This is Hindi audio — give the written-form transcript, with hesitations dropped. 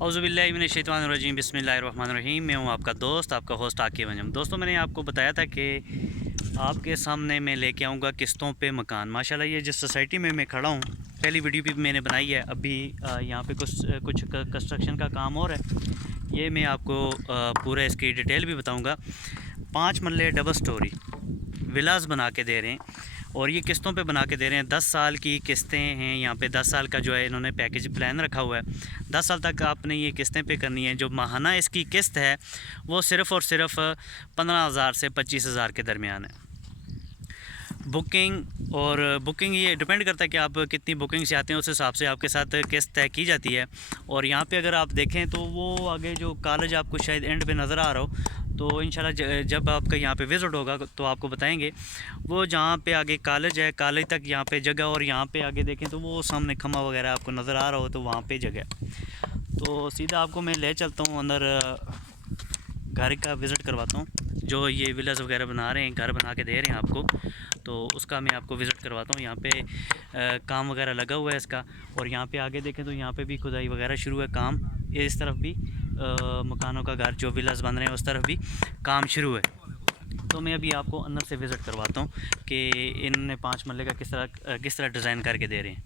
औज़ुबिल्लाहिमिनश्शैतानिर्रजीम बिस्मिल्लाहिर्रहमानिर्रहीम। मैं हूँ आपका दोस्त, आपका होस्ट आकिब अंजम। दोस्तों, मैंने आपको बताया था कि आपके सामने मैं लेके आऊँगा किस्तों पे मकान। माशाल्लाह ये जिस सोसाइटी में मैं खड़ा हूँ, पहली वीडियो भी मैंने बनाई है। अभी यहाँ पे कुछ कंस्ट्रक्शन का काम हो रहा है। ये मैं आपको पूरा इसकी डिटेल भी बताऊँगा। 5 मरले डबल स्टोरी विलास बना के दे रहे हैं और ये किस्तों पे बना के दे रहे हैं। 10 साल की किस्तें हैं यहाँ पे। 10 साल का जो है इन्होंने पैकेज प्लान रखा हुआ है। 10 साल तक आपने ये किस्तें पे करनी है। जो माहाना इसकी किस्त है वो सिर्फ़ और सिर्फ 15,000 से 25,000 के दरमियान है। बुकिंग ये डिपेंड करता है कि आप कितनी बुकिंग से आते हैं, उस हिसाब से आपके साथ किस्त तय की जाती है। और यहाँ पे अगर आप देखें तो वो आगे जो कॉलेज आपको शायद एंड पे नज़र आ रहा हो, तो इंशाल्लाह जब आपका यहाँ पे विज़िट होगा तो आपको बताएंगे। वो जहाँ पे आगे कॉलेज है, कॉलेज तक यहाँ पे जगह, और यहाँ पे आगे देखें तो वो सामने खम्मा वगैरह आपको नज़र आ रहा हो तो वहाँ पे जगह। तो सीधा आपको मैं ले चलता हूँ अंदर, घर का विज़िट करवाता हूँ। जो ये विलास वगैरह बना रहे हैं, घर बना के दे रहे हैं आपको, तो उसका मैं आपको विज़िट करवाता हूँ। यहाँ पे काम वगैरह लगा हुआ है इसका। और यहाँ पे आगे देखें तो यहाँ पे भी खुदाई वगैरह शुरू है काम। इस तरफ भी मकानों का घर जो विलास बन रहे हैं उस तरफ भी काम शुरू है। तो मैं अभी आपको अंदर से विज़िट करवाता हूँ कि इन्होंने 5 मरले का किस तरह डिज़ाइन करके दे रहे हैं।